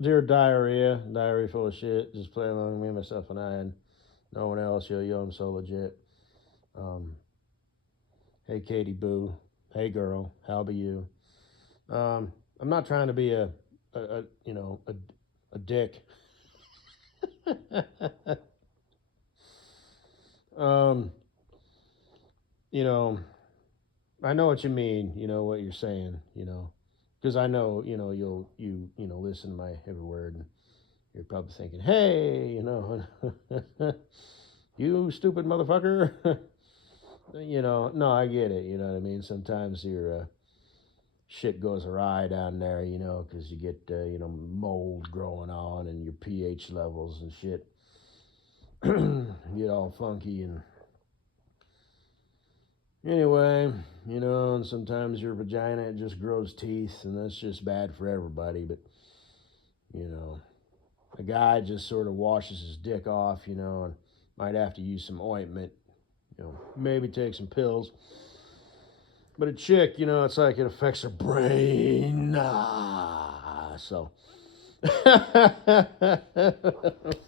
Dear diary full of shit. Just playing along me, myself, and I, and no one else. Yo, I'm so legit. Um, hey, Katie Boo. Hey, girl. How be you? I'm not trying to be a dick. um, you know, I know what you mean. You know what you're saying. Because I know you listen to my every word, and you're probably thinking, hey, you stupid motherfucker. No, I get it. You know what I mean. Sometimes your shit goes awry down there. Because you get mold growing on and your pH levels and shit get all funky and anyway, and sometimes your vagina it just grows teeth and that's just bad for everybody. But you know, a guy just sort of washes his dick off, and might have to use some ointment. Maybe take some pills. But a chick, it's like it affects her brain. So.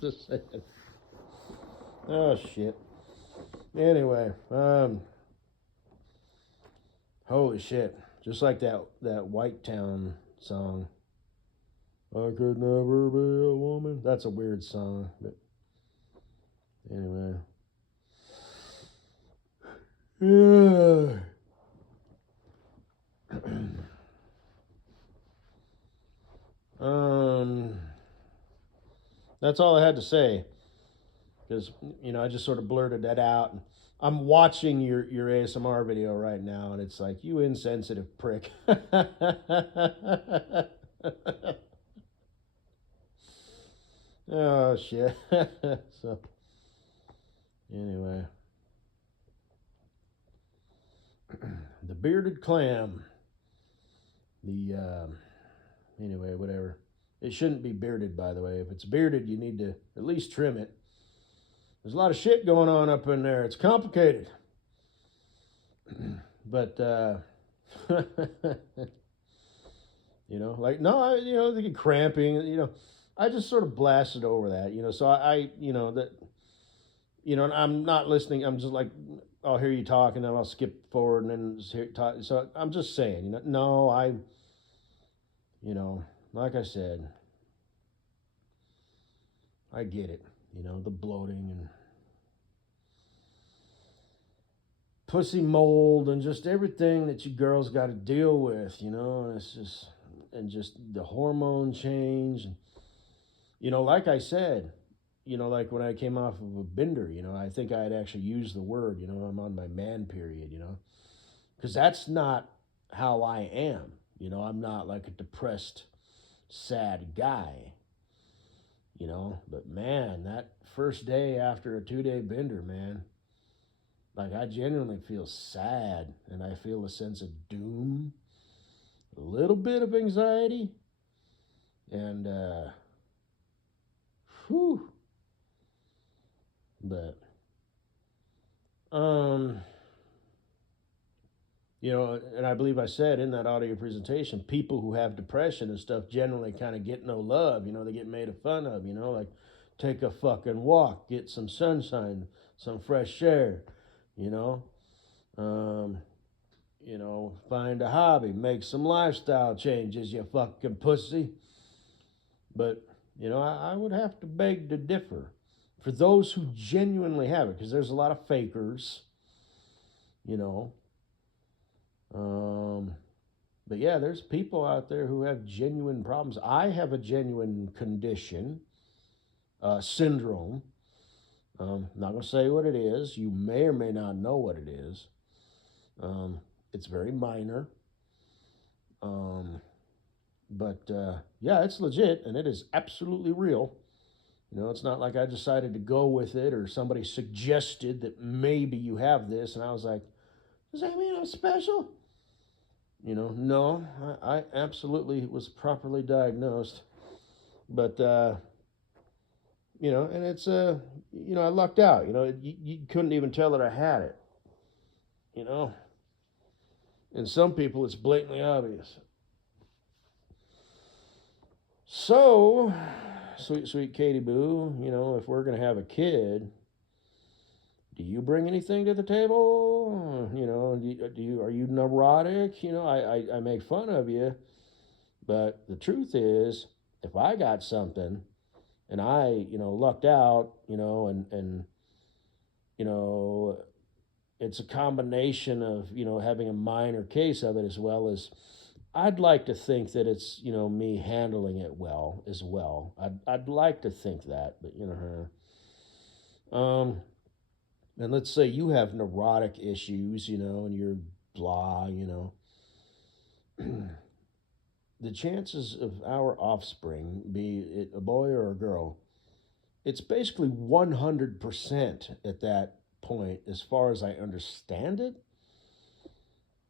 Just saying. Oh shit. Anyway, holy shit! Just like that White Town song. I could never be a woman. That's a weird song, but anyway. Yeah. um, that's all I had to say because I just sort of blurted that out. I'm watching your ASMR video right now, and it's like you insensitive prick. Oh shit. So anyway, the bearded clam. The anyway, whatever. It shouldn't be bearded, by the way. If it's bearded, you need to at least trim it. There's a lot of shit going on up in there. It's complicated. But like no, they get cramping. I just sort of blasted over that. So that and I'm not listening. I'm just like, I'll hear you talk and then I'll skip forward and then just hear talk. So I'm just saying, no, like I said, I get it. The bloating and pussy mold and just everything that you girls got to deal with. And it's just and just the hormone change. And, like I said, like when I came off of a bender, I think I had actually used the word, I'm on my man period, because that's not how I am. I'm not like a depressed, sad guy, but man, that first day after a 2-day bender, man, like I genuinely feel sad and I feel a sense of doom, a little bit of anxiety, and, whew, but, um, and I believe I said in that audio presentation, people who have depression and stuff generally kind of get no love. They get made fun of. Like take a fucking walk, get some sunshine, some fresh air. You know, um, find a hobby, make some lifestyle changes. You fucking pussy. But I would have to beg to differ. For those who genuinely have it, because there's a lot of fakers. You know, um, But yeah, there's people out there who have genuine problems. I have a genuine condition, syndrome. I'm not going to say what it is. You may or may not know what it is. Um, it's very minor. Um, but yeah, it's legit and it is absolutely real. It's not like I decided to go with it or somebody suggested that maybe you have this. And I was like, does that mean I'm special? No, I absolutely was properly diagnosed. But, and it's, I lucked out. You couldn't even tell that I had it, you know. And some people, it's blatantly obvious. So, sweet Katie Boo, you know, if we're going to have a kid, do you bring anything to the table? You know, are you neurotic? You know, I make fun of you, but the truth is, if I got something and I, you know, lucked out, you know, and you know, it's a combination of, you know, having a minor case of it as well as I'd like to think that it's, you know, me handling it well as well. I'd like to think that, but you know, and let's say you have neurotic issues, you know, and you're blah, you know, the chances of our offspring, be it a boy or a girl, it's basically 100% at that point, as far as I understand it,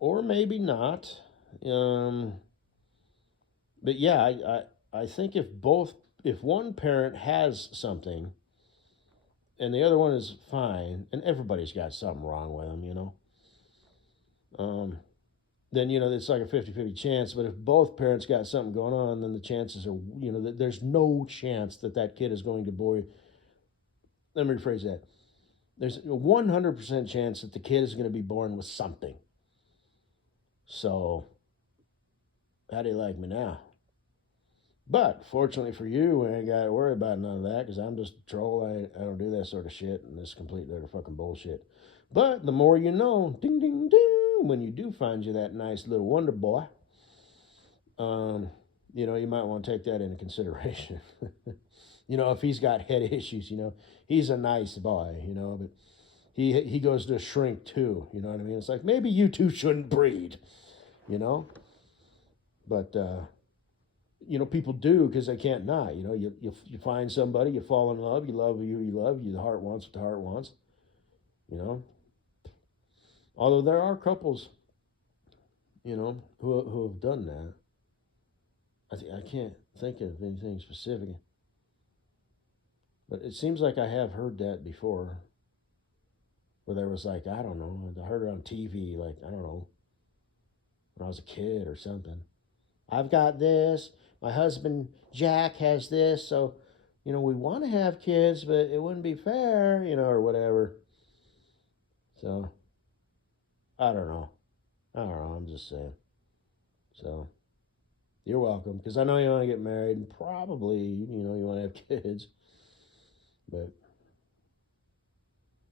or maybe not. Um, but yeah, I think if one parent has something and the other one is fine, and everybody's got something wrong with them, you know, um, then, you know, it's like a 50-50 chance. But if both parents got something going on, then the chances are, you know, that there's no chance that that kid is going to boy. Let me rephrase that. There's a 100% chance that the kid is going to be born with something. So, how do you like me now? But fortunately for you, we ain't got to worry about none of that because I'm just a troll. I don't do that sort of shit, and it's complete utter fucking bullshit. But the more you know, ding, ding, ding, when you do find you that nice little wonder boy, um, you know, you might want to take that into consideration. You know, if he's got head issues, you know, he's a nice boy, you know, but he goes to shrink too. You know what I mean? It's like maybe you two shouldn't breed, you know. But you know, people do because they can't not. You know, you find somebody, you fall in love, you love who you love, you the heart wants what the heart wants. You know, although there are couples, you know, who have done that. I can't think of anything specific, but it seems like I have heard that before. Where there was like I don't know, I heard it on TV, like I don't know, when I was a kid or something. I've got this. My husband Jack has this. So, you know, we want to have kids, but it wouldn't be fair, you know, or whatever. So, I don't know. I don't know. I'm just saying. So, you're welcome. Because I know you want to get married and probably, you know, you want to have kids. But,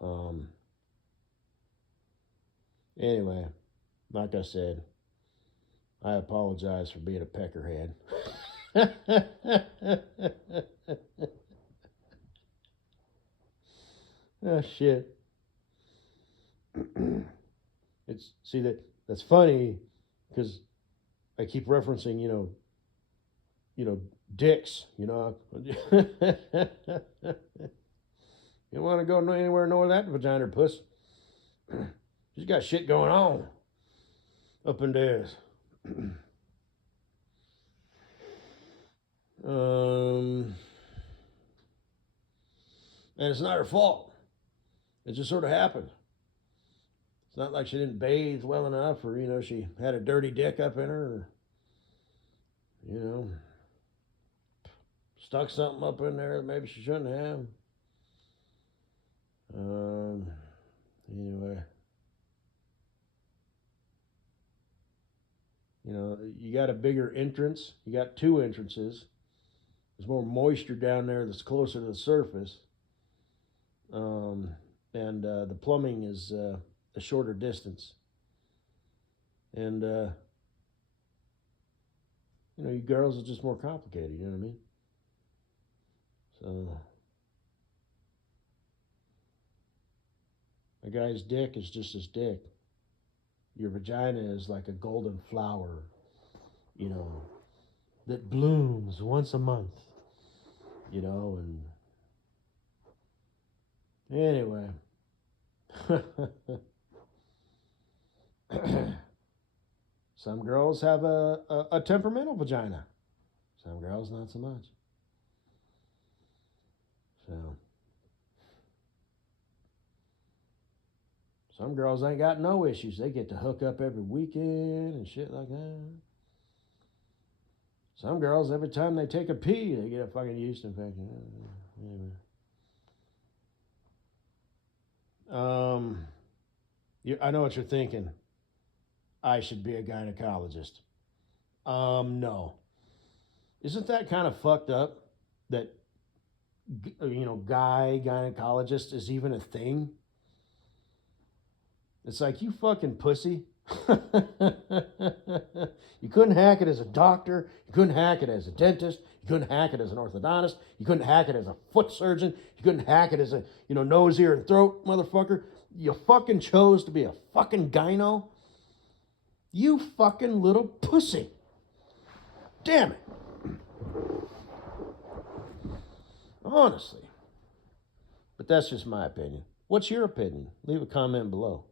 um, anyway, like I said, I apologize for being a peckerhead. Oh, shit. It's see that's funny because I keep referencing you know dicks. You know, you want to go anywhere near that vagina puss? She's got shit going on up in there. um, and it's not her fault. It just sort of happened. It's not like she didn't bathe well enough, or you know she had a dirty dick up in her, or you know stuck something up in there that maybe she shouldn't have. Um, anyway, you know, you got a bigger entrance. You got two entrances. There's more moisture down there that's closer to the surface. Um, and the plumbing is a shorter distance. And, you know, you girls are just more complicated, you know what I mean? So, a guy's dick is just his dick. Your vagina is like a golden flower, you know, that blooms once a month, you know, and anyway. Some girls have a temperamental vagina. Some girls not so much. So some girls ain't got no issues. They get to hook up every weekend and shit like that. Some girls, every time they take a pee, they get a fucking yeast infection. Anyway. I know what you're thinking. I should be a gynecologist. No. Isn't that kind of fucked up that, guy gynecologist is even a thing? It's like, you fucking pussy. You couldn't hack it as a doctor. You couldn't hack it as a dentist. You couldn't hack it as an orthodontist. You couldn't hack it as a foot surgeon. You couldn't hack it as a, nose, ear, and throat motherfucker. You fucking chose to be a fucking gyno. You fucking little pussy. Damn it. Honestly. But that's just my opinion. What's your opinion? Leave a comment below.